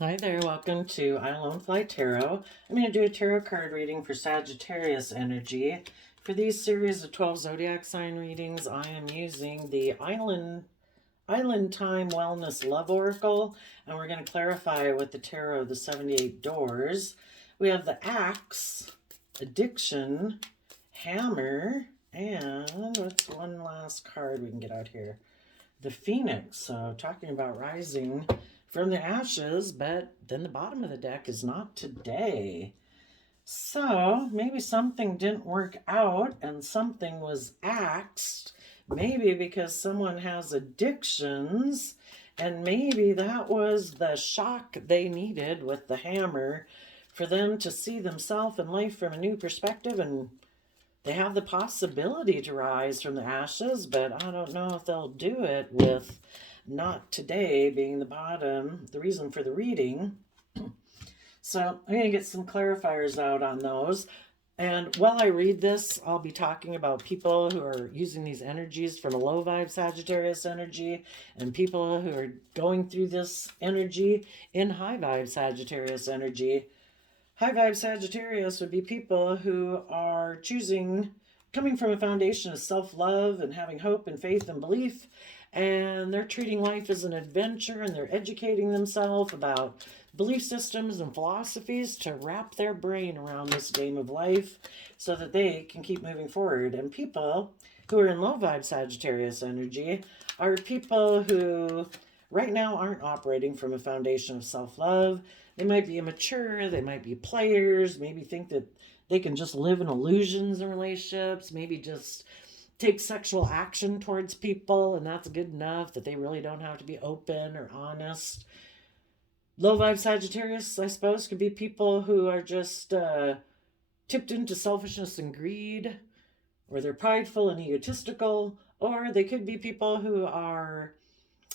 Hi there, welcome to I Alone Fly Tarot. I'm going to do a tarot card reading for Sagittarius energy. For these series of 12 zodiac sign readings, I am using the Island Time Wellness Love Oracle, and we're going to clarify it with the Tarot of the 78 Doors. We have the Axe, Addiction, Hammer, and what's one last card we can get out here? The Phoenix. So talking about rising from the ashes, but then the bottom of the deck is not today. So maybe something didn't work out and something was axed. Maybe because someone has addictions, and maybe that was the shock they needed with the hammer for them to see themselves and life from a new perspective, and they have the possibility to rise from the ashes, but I don't know if they'll do it with not today being the bottom, the reason for the reading. So I'm going to get some clarifiers out on those. And while I read this, I'll be talking about people who are using these energies from a low vibe Sagittarius energy and people who are going through this energy in high vibe Sagittarius energy. High vibe Sagittarius would be people who are coming from a foundation of self love and having hope and faith and belief. And they're treating life as an adventure, and they're educating themselves about belief systems and philosophies to wrap their brain around this game of life so that they can keep moving forward. And people who are in low vibe Sagittarius energy are people who right now aren't operating from a foundation of self love. They might be immature, they might be players, maybe think that they can just live in illusions in relationships, maybe just take sexual action towards people, and that's good enough, that they really don't have to be open or honest. Low vibe Sagittarius, I suppose, could be people who are just tipped into selfishness and greed, or they're prideful and egotistical, or they could be people who are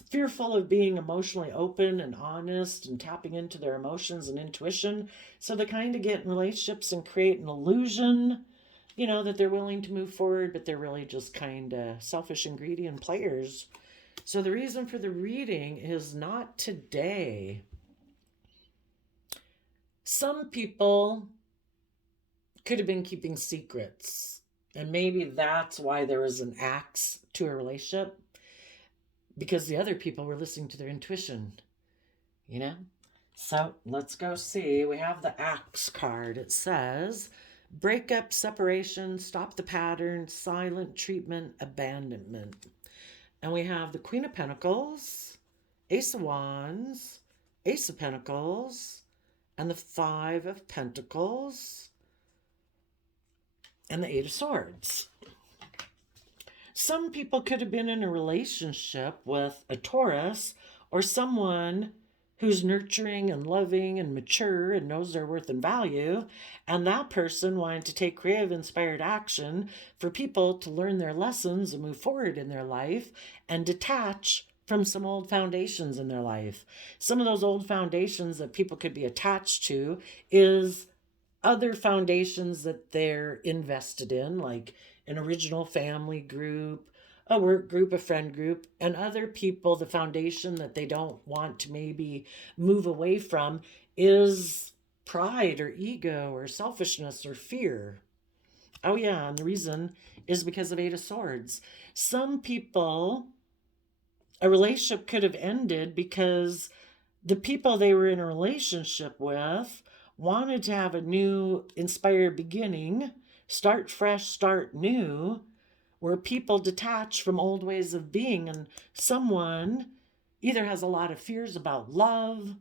fearful of being emotionally open and honest and tapping into their emotions and intuition. So they kind of get in relationships and create an illusion, that they're willing to move forward, but they're really just kind of selfish and greedy and players. So the reason for the reading is not today. Some people could have been keeping secrets, and maybe that's why there was an axe to a relationship, because the other people were listening to their intuition, you know? So let's go see. We have the Axe card. It says breakup, separation, stop the pattern, silent treatment, abandonment. And we have the Queen of Pentacles, Ace of Wands, Ace of Pentacles, and the Five of Pentacles, and the Eight of Swords. Some people could have been in a relationship with a Taurus or someone who's nurturing and loving and mature and knows their worth and value, and that person wanted to take creative, inspired action for people to learn their lessons and move forward in their life and detach from some old foundations in their life. Some of those old foundations that people could be attached to is other foundations that they're invested in, like an original family group, a work group, a friend group, and other people. The foundation that they don't want to maybe move away from is pride or ego or selfishness or fear. Oh, yeah, and the reason is because of Eight of Swords. Some people, a relationship could have ended because the people they were in a relationship with wanted to have a new, inspired beginning, start fresh, start new, where people detach from old ways of being, and someone either has a lot of fears about love,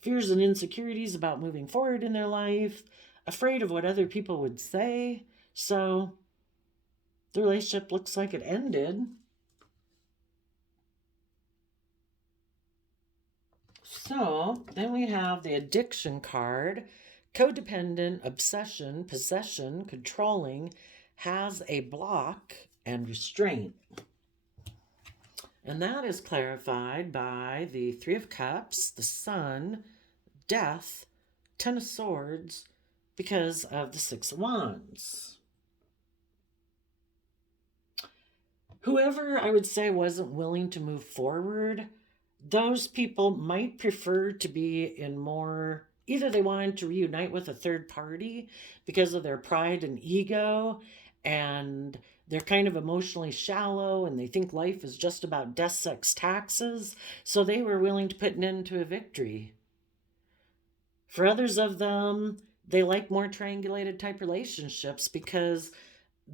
fears and insecurities about moving forward in their life, afraid of what other people would say. So the relationship looks like it ended. So then we have the addiction card. Codependent, obsession, possession, controlling, has a block and restraint. And that is clarified by the Three of Cups, the Sun, Death, Ten of Swords, because of the Six of Wands. Whoever, I would say, wasn't willing to move forward, those people might prefer to be in more, either they wanted to reunite with a third party because of their pride and ego, and they're kind of emotionally shallow and they think life is just about death, sex, taxes, so they were willing to put an end to a victory. For others of them, they like more triangulated type relationships because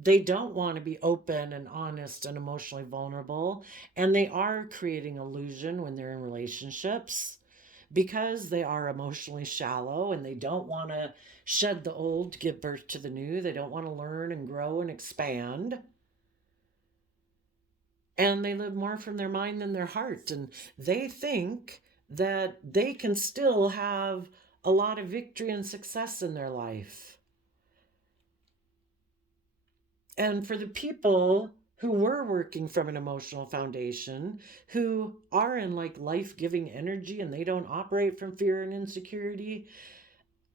they don't want to be open and honest and emotionally vulnerable. And they are creating illusion when they're in relationships because they are emotionally shallow and they don't want to shed the old to give birth to the new. They don't want to learn and grow and expand. And they live more from their mind than their heart. And they think that they can still have a lot of victory and success in their life. And for the people who were working from an emotional foundation, who are in like life-giving energy and they don't operate from fear and insecurity,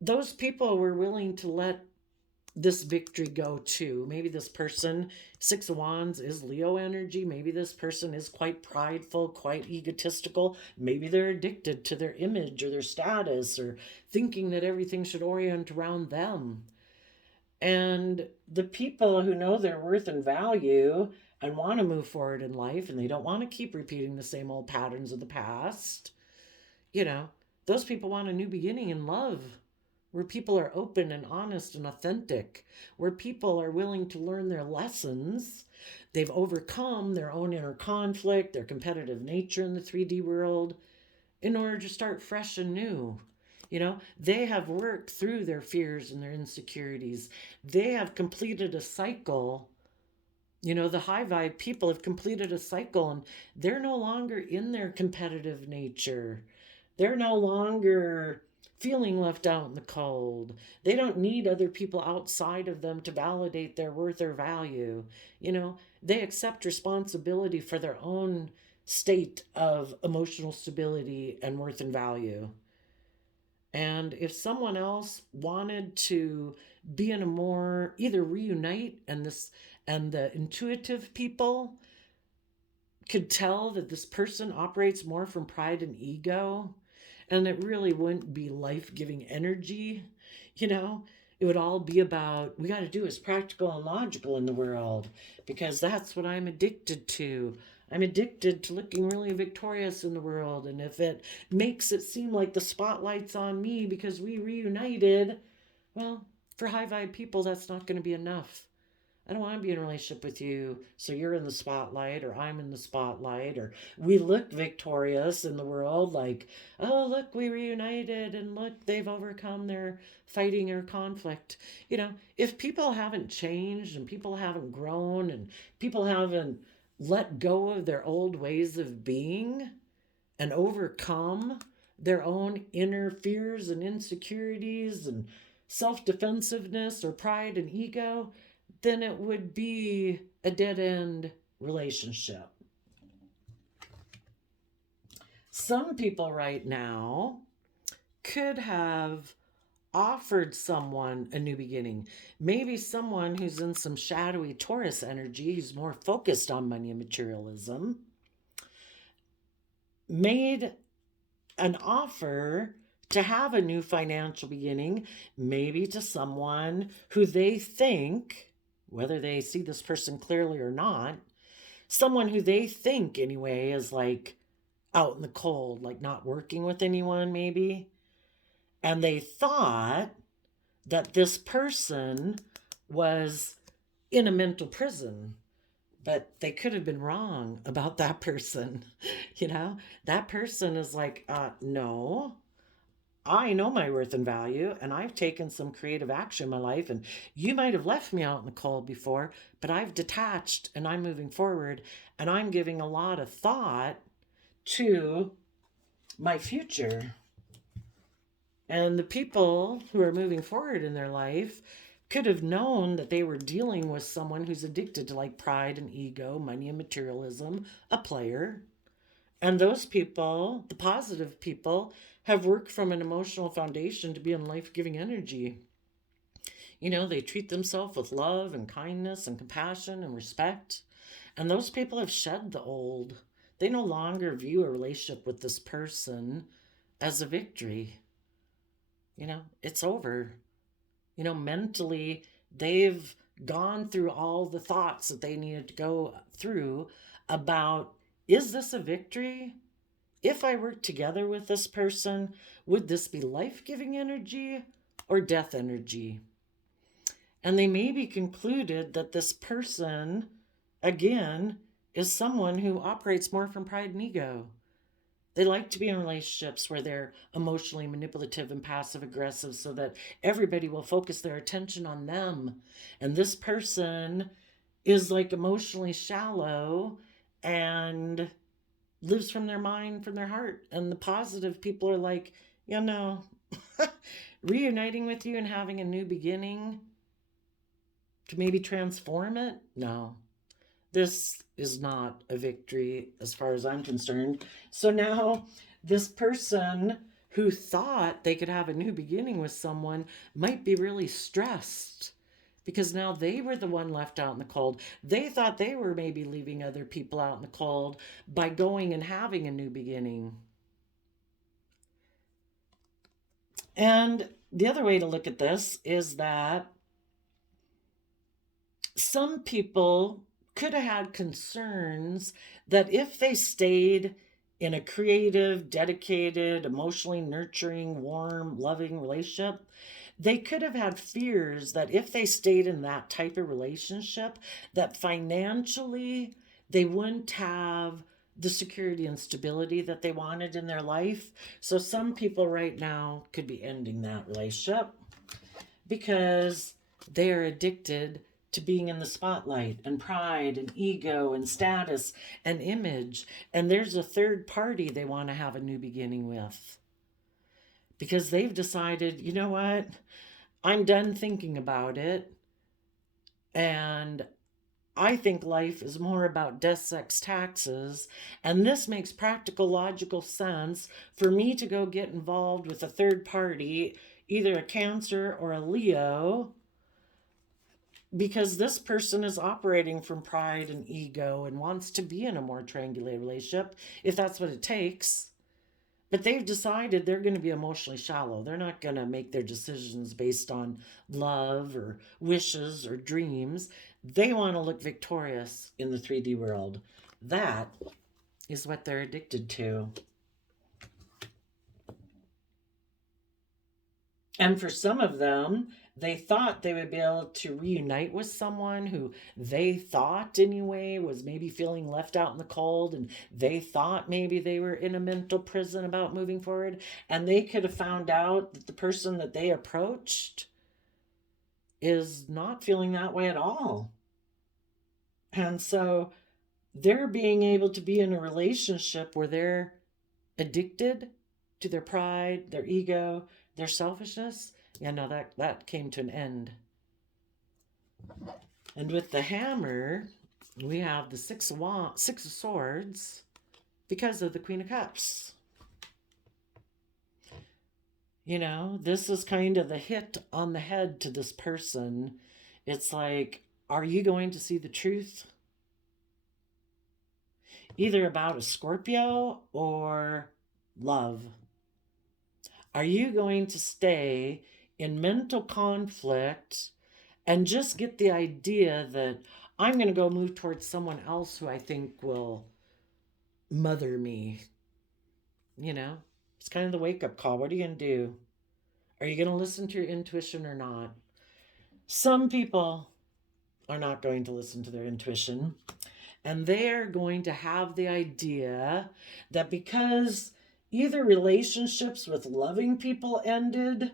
those people were willing to let this victory go too. Maybe this person, Six of Wands, is Leo energy. Maybe this person is quite prideful, quite egotistical. Maybe they're addicted to their image or their status or thinking that everything should orient around them. And the people who know their worth and value and want to move forward in life and they don't want to keep repeating the same old patterns of the past, you know, those people want a new beginning in love, where people are open and honest and authentic, where people are willing to learn their lessons. They've overcome their own inner conflict, their competitive nature in the 3D world, in order to start fresh and new. You know, they have worked through their fears and their insecurities. They have completed a cycle. You know, the high vibe people have completed a cycle and they're no longer in their competitive nature. They're no longer feeling left out in the cold. They don't need other people outside of them to validate their worth or value. You know, they accept responsibility for their own state of emotional stability and worth and value. And if someone else wanted to be in a more, either reunite, and the intuitive people could tell that this person operates more from pride and ego, and it really wouldn't be life-giving energy, you know, it would all be about, we got to do is practical and logical in the world because that's what I'm addicted to. I'm addicted to looking really victorious in the world. And if it makes it seem like the spotlight's on me because we reunited, well, for high vibe people, that's not going to be enough. I don't want to be in a relationship with you so you're in the spotlight or I'm in the spotlight or we look victorious in the world like, oh, look, we reunited and look, they've overcome their fighting or conflict. You know, if people haven't changed and people haven't grown and people haven't let go of their old ways of being and overcome their own inner fears and insecurities and self-defensiveness or pride and ego, then it would be a dead-end relationship. Some people right now could have offered someone a new beginning. Maybe someone who's in some shadowy Taurus energy, who's more focused on money and materialism, made an offer to have a new financial beginning, maybe to someone who they think, whether they see this person clearly or not, someone who they think anyway is like out in the cold, like not working with anyone maybe. And they thought that this person was in a mental prison, but they could have been wrong about that person. You know, that person is like, no, I know my worth and value, and I've taken some creative action in my life, and you might have left me out in the cold before, but I've detached and I'm moving forward, and I'm giving a lot of thought to my future. And the people who are moving forward in their life could have known that they were dealing with someone who's addicted to like pride and ego, money and materialism, a player. And those people, the positive people, have worked from an emotional foundation to be in life-giving energy. You know, they treat themselves with love and kindness and compassion and respect. And those people have shed the old. they no longer view a relationship with this person as a victory. It's over. Mentally, they've gone through all the thoughts that they needed to go through about, is this a victory? If I work together with this person, would this be life-giving energy or death energy? And they maybe concluded that this person, again, is someone who operates more from pride and ego. They like to be in relationships where they're emotionally manipulative and passive aggressive so that everybody will focus their attention on them. And this person is like emotionally shallow and lives from their mind, from their heart. And the positive people are like, reuniting with you and having a new beginning to maybe transform it. No. This is not a victory as far as I'm concerned. So now this person who thought they could have a new beginning with someone might be really stressed because now they were the one left out in the cold. They thought they were maybe leaving other people out in the cold by going and having a new beginning. And the other way to look at this is that some people could have had concerns that if they stayed in a creative, dedicated, emotionally nurturing, warm, loving relationship, they could have had fears that if they stayed in that type of relationship, that financially they wouldn't have the security and stability that they wanted in their life. So some people right now could be ending that relationship because they are addicted to being in the spotlight and pride and ego and status and image. And there's a third party they want to have a new beginning with because they've decided, you know what? I'm done thinking about it. And I think life is more about death, sex, taxes. And this makes practical, logical sense for me to go get involved with a third party, either a Cancer or a Leo, because this person is operating from pride and ego and wants to be in a more triangulated relationship, if that's what it takes. But they've decided they're going to be emotionally shallow. They're not going to make their decisions based on love or wishes or dreams. They want to look victorious in the 3D world. That is what they're addicted to. And for some of them, they thought they would be able to reunite with someone who they thought anyway was maybe feeling left out in the cold, and they thought maybe they were in a mental prison about moving forward, and they could have found out that the person that they approached is not feeling that way at all. And so they're being able to be in a relationship where they're addicted to their pride, their ego, their selfishness. That came to an end. And with the hammer, we have the Six of Swords because of the Queen of Cups. This is kind of the hit on the head to this person. It's like, are you going to see the truth? Either about a Scorpio or love. Are you going to stay in mental conflict and just get the idea that I'm going to go move towards someone else who I think will mother me? It's kind of the wake-up call. What are you going to do? Are you going to listen to your intuition or not? Some people are not going to listen to their intuition, and they're going to have the idea that because either relationships with loving people ended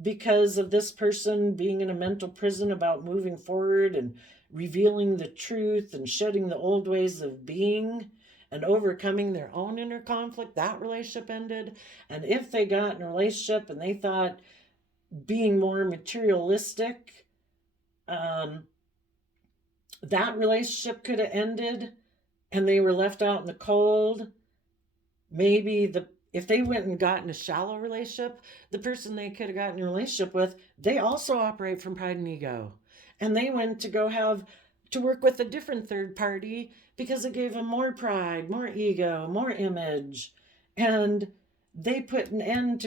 because of this person being in a mental prison about moving forward and revealing the truth and shedding the old ways of being and overcoming their own inner conflict, that relationship ended. And if they got in a relationship and they thought being more materialistic, that relationship could have ended and they were left out in the cold, maybe if they went and got in a shallow relationship, the person they could have gotten in a relationship with, they also operate from pride and ego. And they went to go have to work with a different third party because it gave them more pride, more ego, more image. And they put an end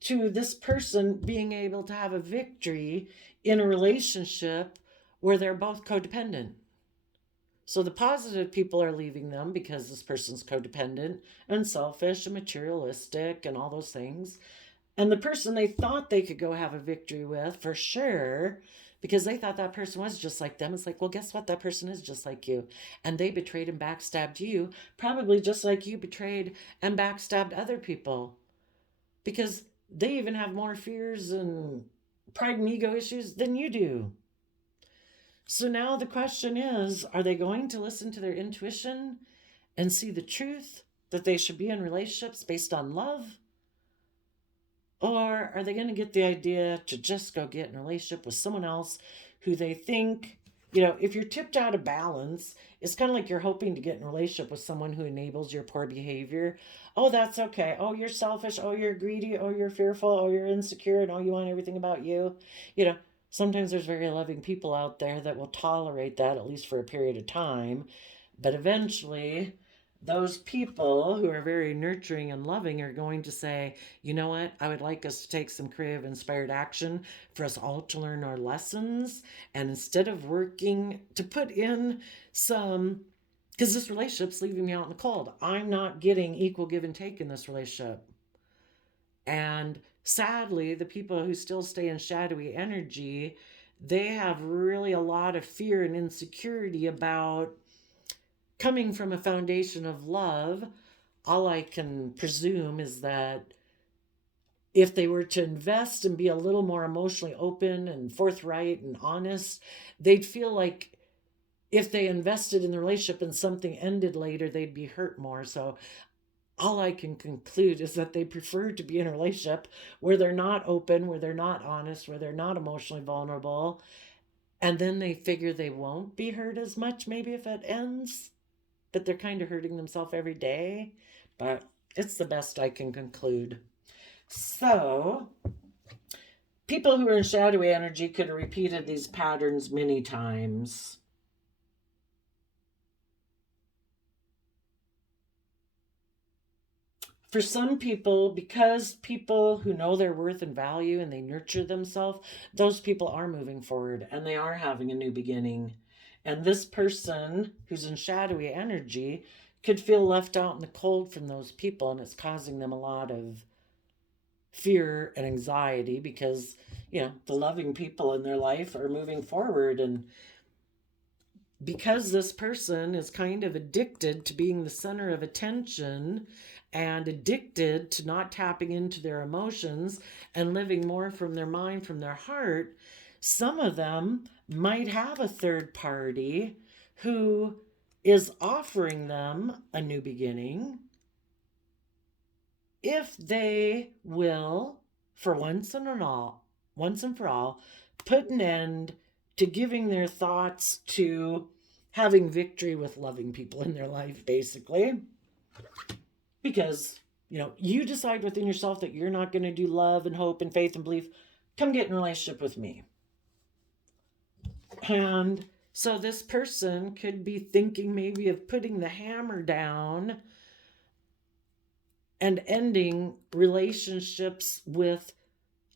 to this person being able to have a victory in a relationship where they're both codependent. So the positive people are leaving them because this person's codependent and selfish and materialistic and all those things. And the person they thought they could go have a victory with, for sure, because they thought that person was just like them. It's like, well, guess what? That person is just like you. And they betrayed and backstabbed you, probably just like you betrayed and backstabbed other people. Because they even have more fears and pride and ego issues than you do. So now the question is, are they going to listen to their intuition and see the truth that they should be in relationships based on love? Or are they going to get the idea to just go get in a relationship with someone else who they think, if you're tipped out of balance, it's kind of like you're hoping to get in a relationship with someone who enables your poor behavior. Oh, that's okay. Oh, you're selfish. Oh, you're greedy. Oh, you're fearful. Oh, you're insecure. And oh, you want everything about you. Sometimes there's very loving people out there that will tolerate that, at least for a period of time. But eventually, those people who are very nurturing and loving are going to say, you know what, I would like us to take some creative inspired action for us all to learn our lessons. And instead of working to put in some, because this relationship's leaving me out in the cold, I'm not getting equal give and take in this relationship. And sadly, the people who still stay in shadowy energy, they have really a lot of fear and insecurity about coming from a foundation of love. All I can presume is that if they were to invest and be a little more emotionally open and forthright and honest, they'd feel like if they invested in the relationship and something ended later, they'd be hurt more. So all I can conclude is that they prefer to be in a relationship where they're not open, where they're not honest, where they're not emotionally vulnerable. And then they figure they won't be hurt as much, maybe if it ends. But they're kind of hurting themselves every day. But it's the best I can conclude. So, people who are in shadowy energy could have repeated these patterns many times. For some people, because people who know their worth and value and they nurture themselves, those people are moving forward and they are having a new beginning. And this person who's in shadowy energy could feel left out in the cold from those people, and it's causing them a lot of fear and anxiety because, the loving people in their life are moving forward. And because this person is kind of addicted to being the center of attention and addicted to not tapping into their emotions and living more from their mind, from their heart, some of them might have a third party who is offering them a new beginning if they will, for once and for all, put an end to giving their thoughts to having victory with loving people in their life, basically. Because, you decide within yourself that you're not going to do love and hope and faith and belief. Come get in a relationship with me. And so this person could be thinking maybe of putting the hammer down and ending relationships with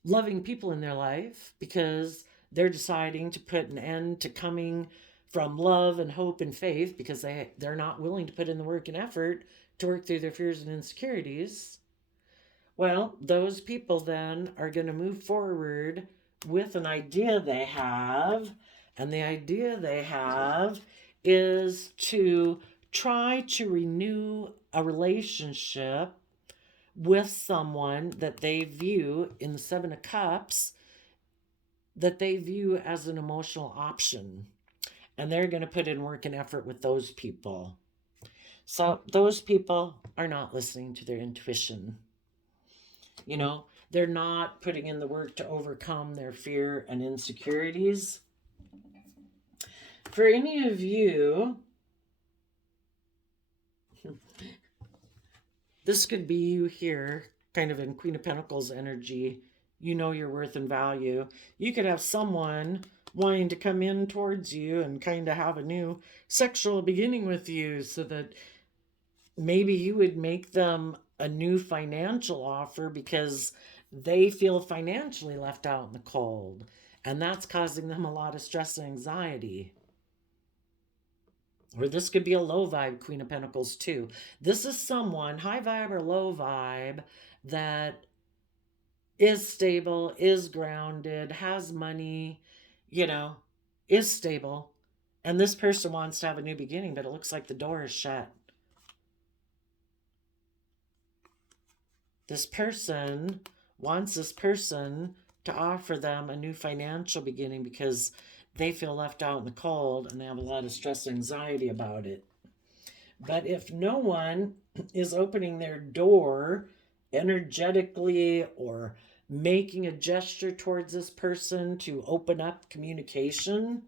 loving people in their life because they're deciding to put an end to coming from love and hope and faith because they're not willing to put in the work and effort to work through their fears and insecurities. Well, those people then are going to move forward with an idea they have. And the idea they have is to try to renew a relationship with someone that they view in the Seven of Cups, that they view as an emotional option. And they're going to put in work and effort with those people. So those people are not listening to their intuition. They're not putting in the work to overcome their fear and insecurities. For any of you, this could be you here, kind of in Queen of Pentacles energy. You know your worth and value. You could have someone wanting to come in towards you and kind of have a new sexual beginning with you, so that maybe you would make them a new financial offer because they feel financially left out in the cold. And that's causing them a lot of stress and anxiety. Or this could be a low vibe Queen of Pentacles too. This is someone, high vibe or low vibe, that is stable, is grounded, has money, you know, is stable. And this person wants to have a new beginning, but it looks like the door is shut. This person wants this person to offer them a new financial beginning because they feel left out in the cold and they have a lot of stress and anxiety about it. But if no one is opening their door energetically or making a gesture towards this person to open up communication,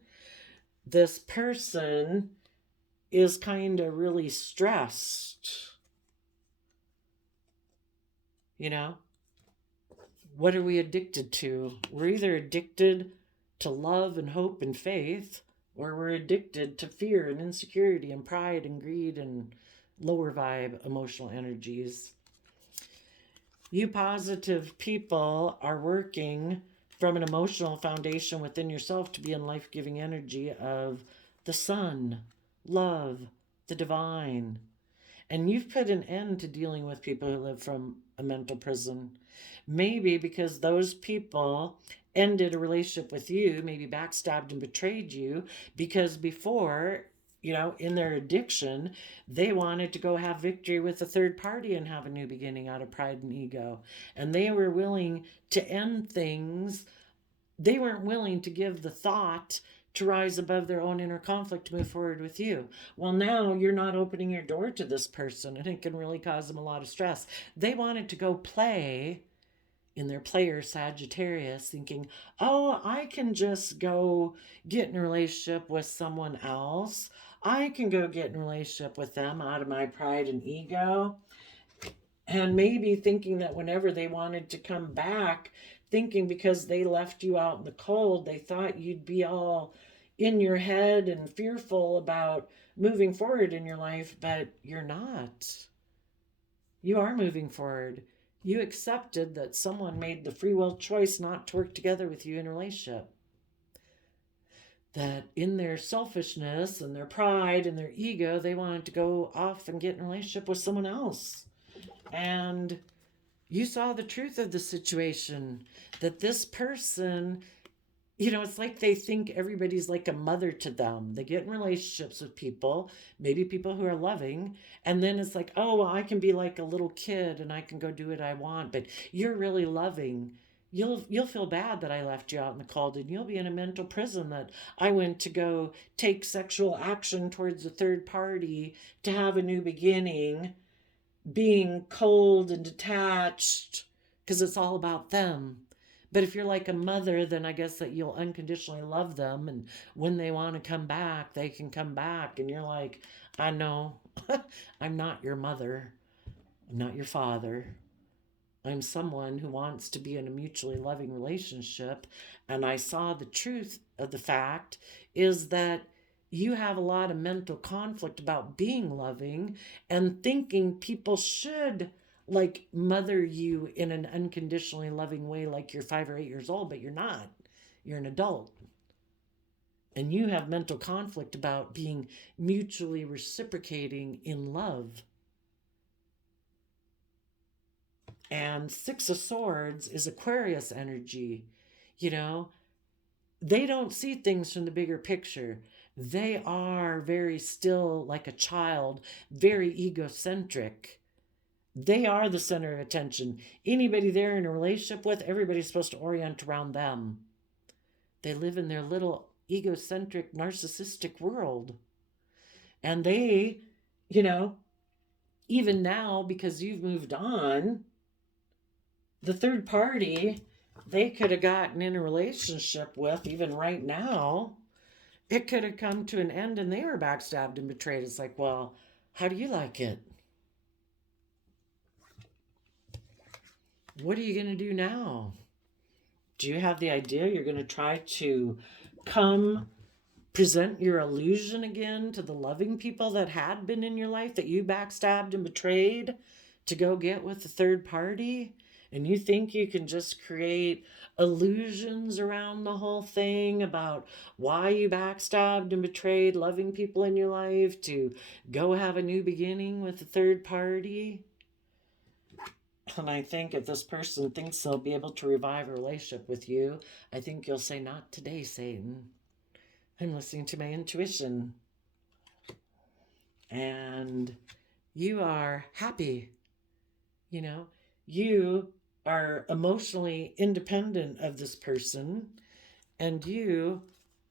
this person is kind of really stressed. You know, what are we addicted to? We're either addicted to love and hope and faith, or we're addicted to fear and insecurity and pride and greed and lower vibe emotional energies. You positive people are working from an emotional foundation within yourself to be in life-giving energy of the sun, love, the divine. And you've put an end to dealing with people who live from a mental prison. Maybe because those people ended a relationship with you, maybe backstabbed and betrayed you, because before, in their addiction, they wanted to go have victory with a third party and have a new beginning out of pride and ego. And they were willing to end things. They weren't willing to give the thought to rise above their own inner conflict to move forward with you. Well, now you're not opening your door to this person, and it can really cause them a lot of stress. They wanted to go play in their player Sagittarius, thinking, oh, I can just go get in a relationship with someone else. I can go get in a relationship with them out of my pride and ego. And maybe thinking that whenever they wanted to come back, thinking because they left you out in the cold, they thought you'd be all in your head and fearful about moving forward in your life, but you're not. You are moving forward. You accepted that someone made the free will choice not to work together with you in a relationship. That in their selfishness and their pride and their ego, they wanted to go off and get in a relationship with someone else. And you saw the truth of the situation, that this person, it's like they think everybody's like a mother to them. They get in relationships with people, maybe people who are loving, and then it's like, oh, well, I can be like a little kid and I can go do what I want, but you're really loving. You'll feel bad that I left you out in the cold, and you'll be in a mental prison that I went to go take sexual action towards a third party to have a new beginning, being cold and detached because it's all about them. But if you're like a mother, then I guess that you'll unconditionally love them, and when they want to come back, they can come back, and you're like, I know. I'm not your mother. I'm not your father. I'm someone who wants to be in a mutually loving relationship. And I saw the truth of the fact is that you have a lot of mental conflict about being loving and thinking people should like mother you in an unconditionally loving way like you're 5 or 8 years old, but you're not. You're an adult. And you have mental conflict about being mutually reciprocating in love. And 6 of Swords is Aquarius energy. They don't see things from the bigger picture. They are very still like a child, very egocentric. They are the center of attention. Anybody they're in a relationship with, everybody's supposed to orient around them. They live in their little egocentric, narcissistic world. And they, even now, because you've moved on, the third party they could have gotten in a relationship with, even right now, it could have come to an end and they were backstabbed and betrayed. It's like, well, how do you like it? What are you going to do now? Do you have the idea you're going to try to come present your illusion again to the loving people that had been in your life that you backstabbed and betrayed to go get with the third party. And you think you can just create illusions around the whole thing about why you backstabbed and betrayed loving people in your life to go have a new beginning with the third party. And I think if this person thinks they'll be able to revive a relationship with you, I think you'll say, "Not today, Satan. I'm listening to my intuition." And you are happy. You know, you are emotionally independent of this person, and you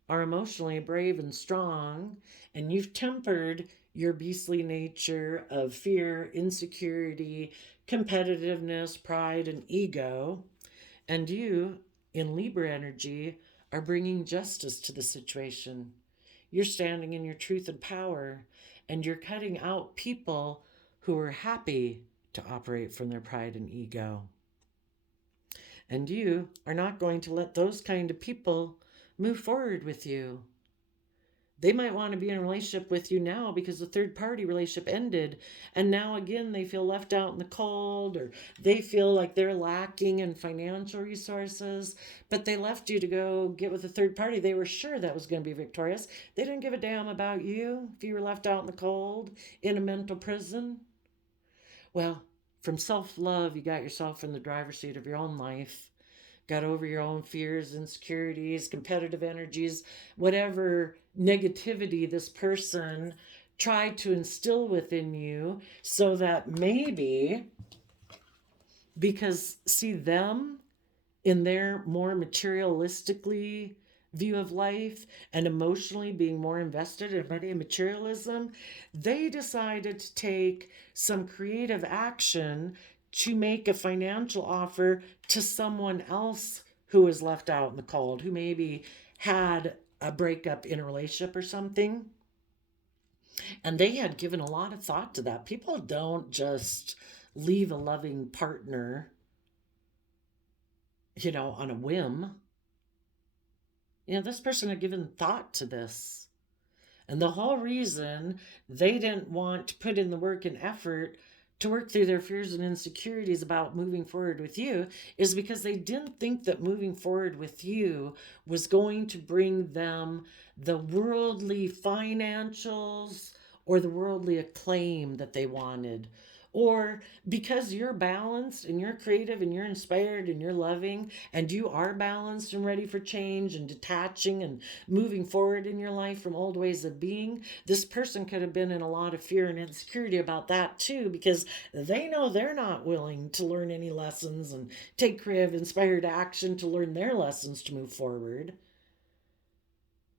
are emotionally brave and strong, and you've tempered your beastly nature of fear, insecurity, competitiveness, pride, and ego. And you, in Libra energy, are bringing justice to the situation. You're standing in your truth and power, and you're cutting out people who are happy to operate from their pride and ego. And you are not going to let those kind of people move forward with you. They might want to be in a relationship with you now because the third party relationship ended. And now again, they feel left out in the cold, or they feel like they're lacking in financial resources, but they left you to go get with the third party. They were sure that was going to be victorious. They didn't give a damn about you if you were left out in the cold in a mental prison. Well, from self-love, you got yourself in the driver's seat of your own life, got over your own fears, insecurities, competitive energies, whatever negativity this person tried to instill within you, so that maybe, because see them in their more materialistically view of life and emotionally being more invested in money and materialism, they decided to take some creative action to make a financial offer to someone else who was left out in the cold, who maybe had a breakup in a relationship or something. And they had given a lot of thought to that. People don't just leave a loving partner, on a whim. This person had given thought to this. And the whole reason they didn't want to put in the work and effort to work through their fears and insecurities about moving forward with you is because they didn't think that moving forward with you was going to bring them the worldly financials or the worldly acclaim that they wanted. Or because you're balanced and you're creative and you're inspired and you're loving and you are balanced and ready for change and detaching and moving forward in your life from old ways of being, this person could have been in a lot of fear and insecurity about that too, because they know they're not willing to learn any lessons and take creative, inspired action to learn their lessons to move forward.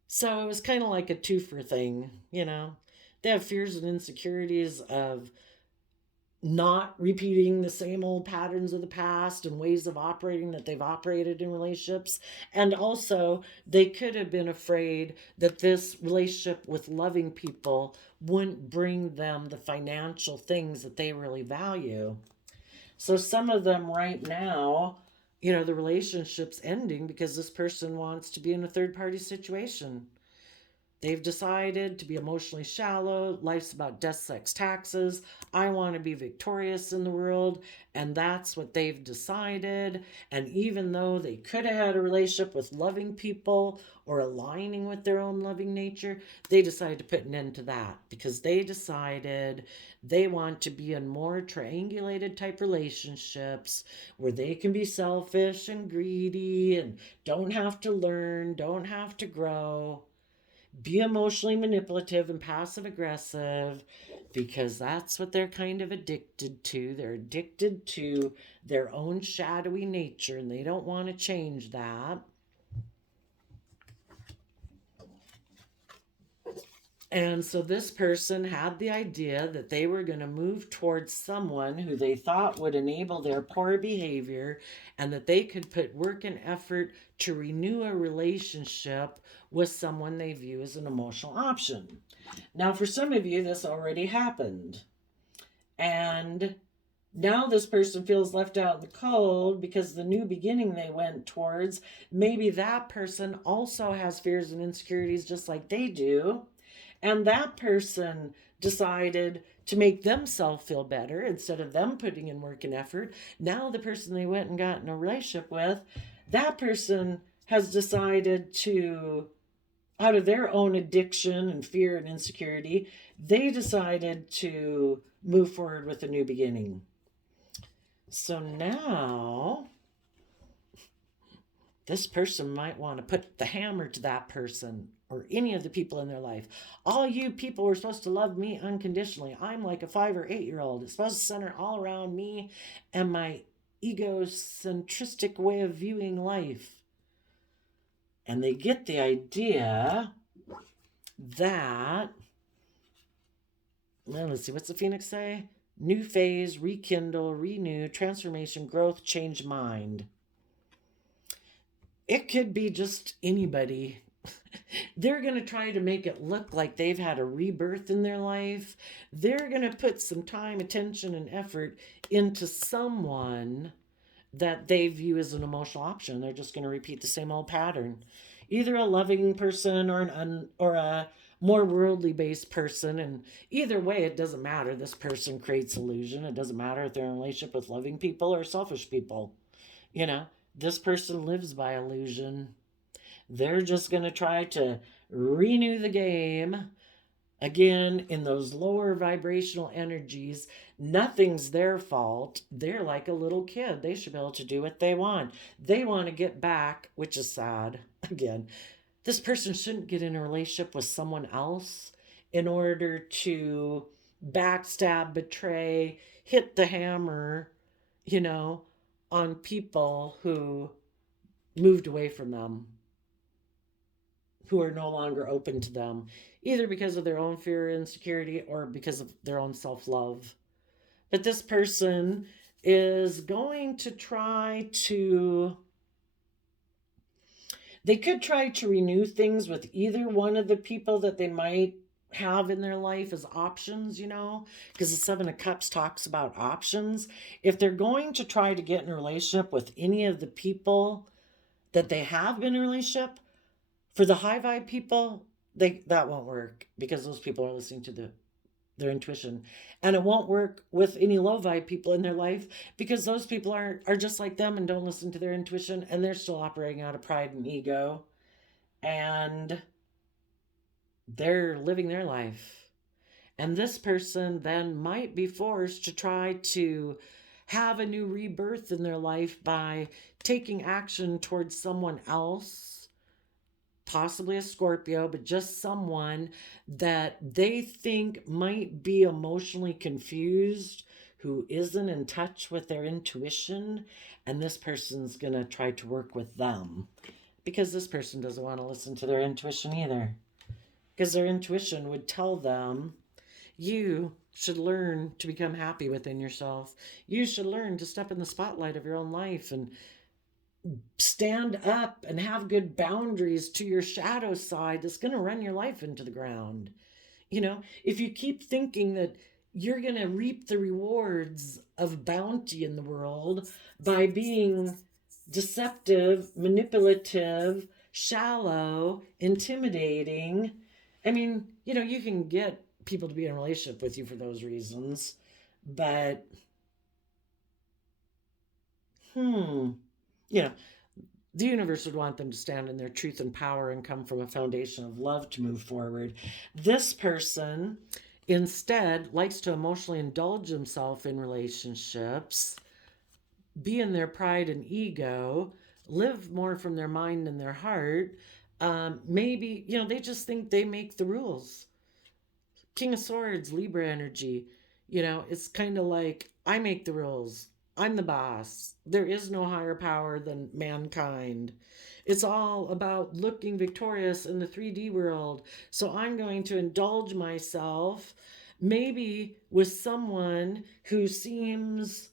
So it was kind of like a twofer thing. They have fears and insecurities of not repeating the same old patterns of the past and ways of operating that they've operated in relationships. And also, they could have been afraid that this relationship with loving people wouldn't bring them the financial things that they really value. So some of them right now, the relationship's ending because this person wants to be in a third party situation. They've decided to be emotionally shallow. Life's about death, sex, taxes. I want to be victorious in the world. And that's what they've decided. And even though they could have had a relationship with loving people or aligning with their own loving nature, they decided to put an end to that because they decided they want to be in more triangulated type relationships where they can be selfish and greedy and don't have to learn, don't have to grow. Be emotionally manipulative and passive aggressive because that's what they're kind of addicted to. They're addicted to their own shadowy nature and they don't want to change that. And so this person had the idea that they were going to move towards someone who they thought would enable their poor behavior and that they could put work and effort to renew a relationship with someone they view as an emotional option. Now, for some of you, this already happened. And Now this person feels left out in the cold because the new beginning they went towards, maybe that person also has fears and insecurities just like they do. And that person decided to make themselves feel better instead of them putting in work and effort. Now the person they went and got in a relationship with, that person has decided to, out of their own addiction and fear and insecurity, they decided to move forward with a new beginning. So now this person might want to put the hammer to that person or any of the people in their life. All you people were supposed to love me unconditionally. I'm like a 5 or 8-year-old. It's supposed to center all around me and my egocentristic way of viewing life. And they get the idea that, well, let's see, what's the Phoenix say? New phase, rekindle, renew, transformation, growth, change mind. It could be just anybody. They're going to try to make it look like they've had a rebirth in their life. They're going to put some time, attention, and effort into someone that they view as an emotional option. They're just going to repeat the same old pattern. Either a loving person or a more worldly based person, and either way it doesn't matter. This person creates illusion. It doesn't matter if they're in a relationship with loving people or selfish people. This person lives by illusion. They're just going to try to renew the game again in those lower vibrational energies. Nothing's their fault. They're like a little kid. They should be able to do what they want. They want to get back, which is sad. Again, this person shouldn't get in a relationship with someone else in order to backstab, betray, hit the hammer, on people who moved away from them, who are no longer open to them, either because of their own fear, insecurity, or because of their own self-love. But this person is going to they could try to renew things with either one of the people that they might have in their life as options, because the Seven of Cups talks about options. If they're going to try to get in a relationship with any of the people that they have been in a relationship, for the high vibe people, that won't work because those people are listening to their intuition. And it won't work with any low vibe people in their life because those people are just like them and don't listen to their intuition, and they're still operating out of pride and ego. And they're living their life. And this person then might be forced to try to have a new rebirth in their life by taking action towards someone else, possibly a Scorpio, but just someone that they think might be emotionally confused, who isn't in touch with their intuition, and this person's going to try to work with them because this person doesn't want to listen to their intuition either. Because their intuition would tell them, you should learn to become happy within yourself. You should learn to step in the spotlight of your own life and stand up and have good boundaries to your shadow side that's going to run your life into the ground. If you keep thinking that you're going to reap the rewards of bounty in the world by being deceptive, manipulative, shallow, intimidating, you can get people to be in a relationship with you for those reasons, but the universe would want them to stand in their truth and power and come from a foundation of love to move forward. This person instead likes to emotionally indulge himself in relationships, be in their pride and ego, live more from their mind and their heart. Maybe, they just think they make the rules. King of Swords, Libra energy, it's kind of like, I make the rules. I'm the boss. There is no higher power than mankind. It's all about looking victorious in the 3D world. So I'm going to indulge myself, maybe with someone who seems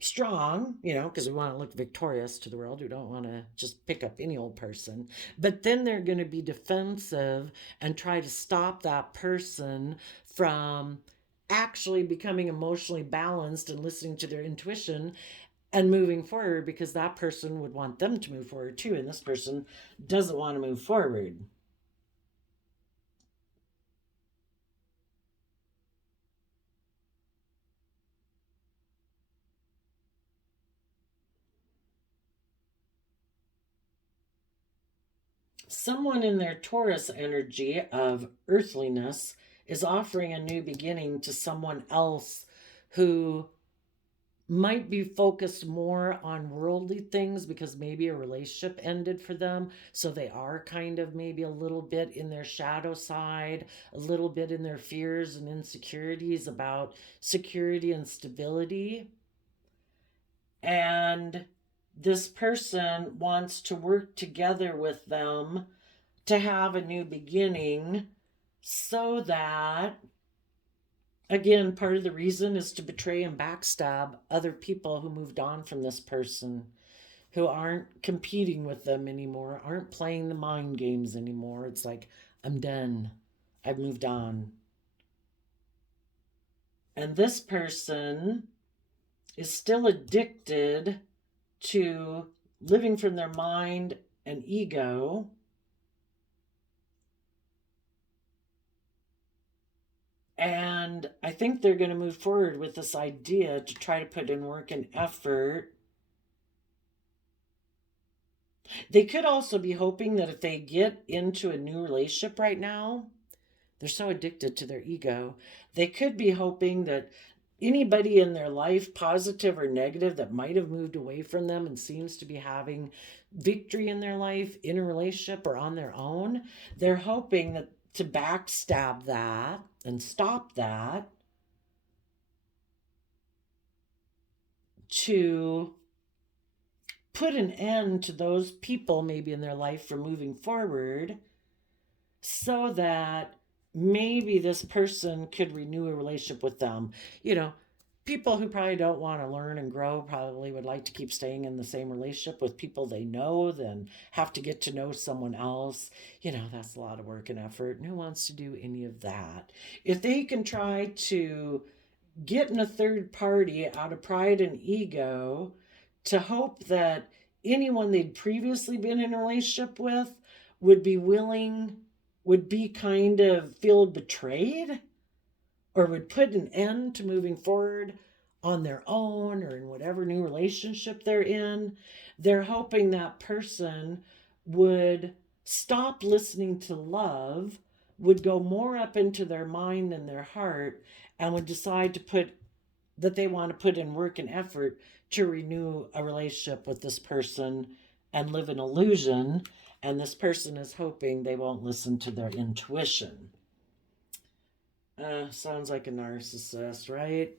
strong, because we want to look victorious to the world. We don't want to just pick up any old person. But then they're going to be defensive and try to stop that person from actually becoming emotionally balanced and listening to their intuition and moving forward, because that person would want them to move forward too, and this person doesn't want to move forward. Someone in their Taurus energy of earthliness is offering a new beginning to someone else who might be focused more on worldly things because maybe a relationship ended for them. So they are kind of maybe a little bit in their shadow side, a little bit in their fears and insecurities about security and stability. And this person wants to work together with them to have a new beginning, so that, again, part of the reason is to betray and backstab other people who moved on from this person, who aren't competing with them anymore, aren't playing the mind games anymore. It's like, I'm done. I've moved on. And this person is still addicted to living from their mind and ego. And I think they're going to move forward with this idea to try to put in work and effort. They could also be hoping that if they get into a new relationship right now, they're so addicted to their ego, they could be hoping that anybody in their life, positive or negative, that might have moved away from them and seems to be having victory in their life, in a relationship or on their own, they're hoping that to backstab that and stop that, to put an end to those people maybe in their life from moving forward, so that maybe this person could renew a relationship with them. You know, people who probably don't want to learn and grow probably would like to keep staying in the same relationship with people they know than have to get to know someone else. You know, that's a lot of work and effort. And who wants to do any of that? If they can try to get in a third party out of pride and ego to hope that anyone they'd previously been in a relationship with would be willing, would be kind of feel betrayed, or would put an end to moving forward on their own or in whatever new relationship they're in, they're hoping that person would stop listening to love, would go more up into their mind and their heart, and would decide to put that they want to put in work and effort to renew a relationship with this person and live an illusion. And this person is hoping they won't listen to their intuition. Sounds like a narcissist, right?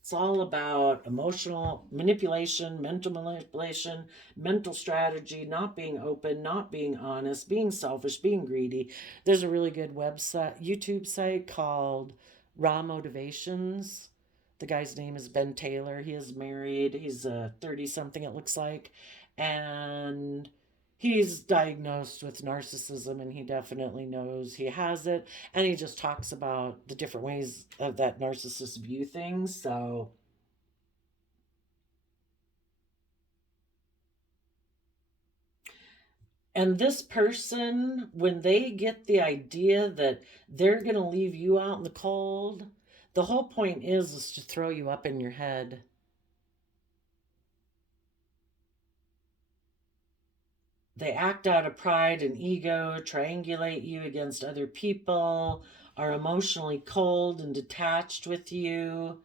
It's all about emotional manipulation, mental strategy, not being open, not being honest, being selfish, being greedy. There's a really good website, YouTube site called Raw Motivations. The guy's name is Ben Taylor. He is married. He's 30 something, it looks like. And he's diagnosed with narcissism, and he definitely knows he has it. And he just talks about the different ways of that narcissists view things. So, and this person, when they get the idea that they're going to leave you out in the cold, the whole point is to throw you up in your head. They act out of pride and ego, triangulate you against other people, are emotionally cold and detached with you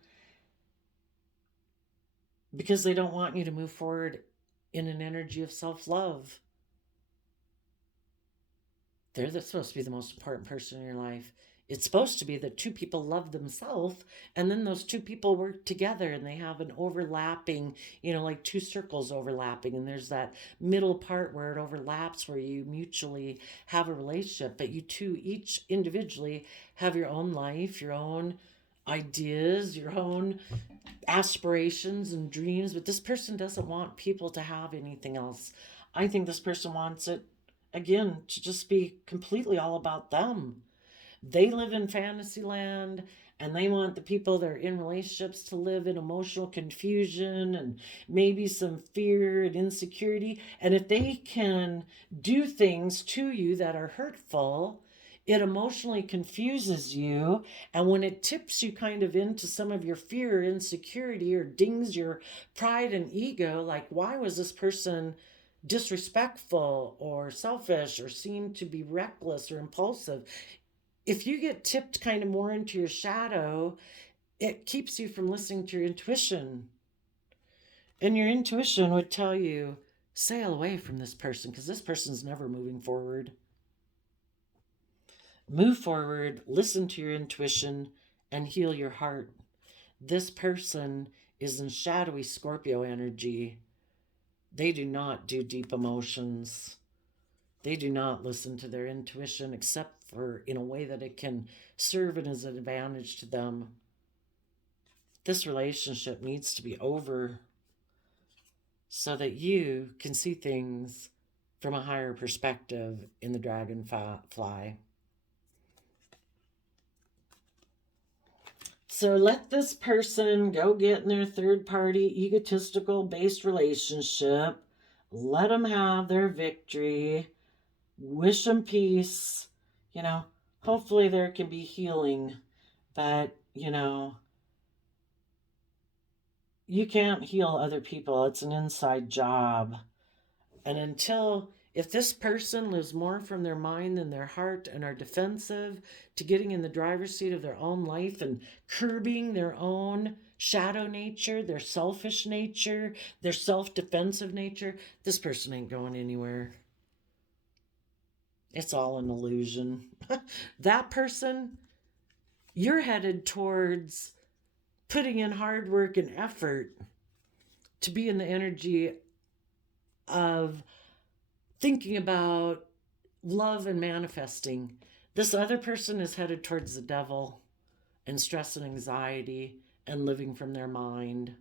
because they don't want you to move forward in an energy of self love. They're supposed to be the most important person in your life. It's supposed to be that two people love themselves, and then those two people work together and they have an overlapping, like two circles overlapping, and there's that middle part where it overlaps, where you mutually have a relationship, but you two each individually have your own life, your own ideas, your own aspirations and dreams. But this person doesn't want people to have anything else. I think this person wants it, again, to just be completely all about them. They live in fantasy land, And they want the people that are in relationships to live in emotional confusion and maybe some fear and insecurity. And if they can do things to you that are hurtful, it emotionally confuses you. And when it tips you kind of into some of your fear or insecurity or dings your pride and ego, like, why was this person disrespectful or selfish or seemed to be reckless or impulsive? If you get tipped kind of more into your shadow, it keeps you from listening to your intuition. And your intuition would tell you, sail away from this person because this person's never moving forward. Move forward, listen to your intuition, and heal your heart. This person is in shadowy Scorpio energy. They do not do deep emotions. They do not listen to their intuition except for in a way that it can serve as an advantage to them. This relationship needs to be over so that you can see things from a higher perspective in the dragonfly. So let this person go get in their third party, egotistical based relationship. Let them have their victory. Wish them peace. Hopefully there can be healing. But, you can't heal other people. It's an inside job. And if this person lives more from their mind than their heart and are defensive to getting in the driver's seat of their own life and curbing their own shadow nature, their selfish nature, their self-defensive nature, this person ain't going anywhere. It's all an illusion. That person, you're headed towards putting in hard work and effort to be in the energy of thinking about love and manifesting. This other person is headed towards the devil and stress and anxiety and living from their mind.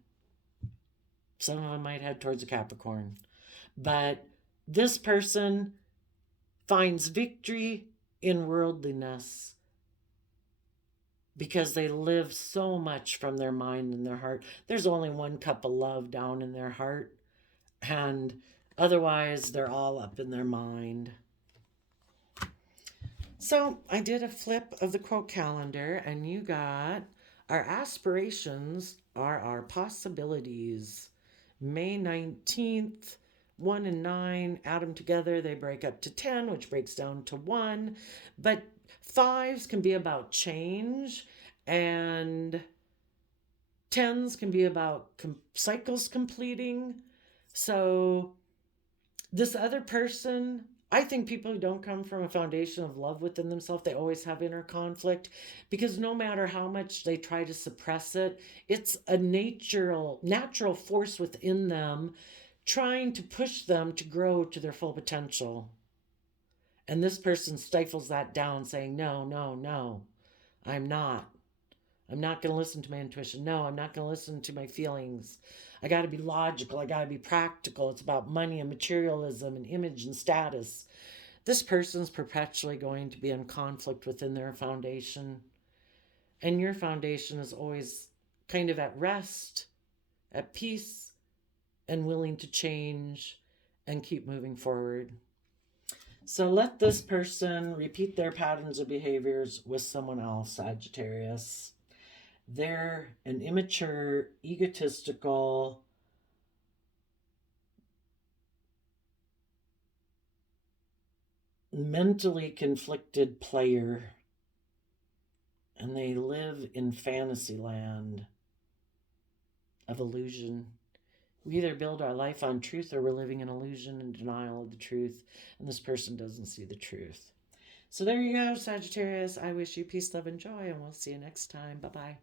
Some of them might head towards a Capricorn. But this person finds victory in worldliness because they live so much from their mind and their heart. There's only one cup of love down in their heart, and otherwise they're all up in their mind. So I did a flip of the quote calendar, and you got our aspirations are our possibilities. May 19th, 1 and 9 add them together, they break up to 10, which breaks down to 1. But 5s can be about change, and 10s can be about cycles completing. So this other person, I think people who don't come from a foundation of love within themselves, they always have inner conflict, because no matter how much they try to suppress it, it's a natural force within them trying to push them to grow to their full potential. And this person stifles that down, saying, no, no, no, I'm not. I'm not going to listen to my intuition. No, I'm not going to listen to my feelings. I got to be logical. I got to be practical. It's about money and materialism and image and status. This person's perpetually going to be in conflict within their foundation. And your foundation is always kind of at rest, at peace, and willing to change and keep moving forward. So let this person repeat their patterns of behaviors with someone else, Sagittarius. They're an immature, egotistical, mentally conflicted player. And they live in fantasy land of illusion. We either build our life on truth or we're living in illusion and denial of the truth. And this person doesn't see the truth. So there you go, Sagittarius. I wish you peace, love, and joy, and we'll see you next time. Bye-bye.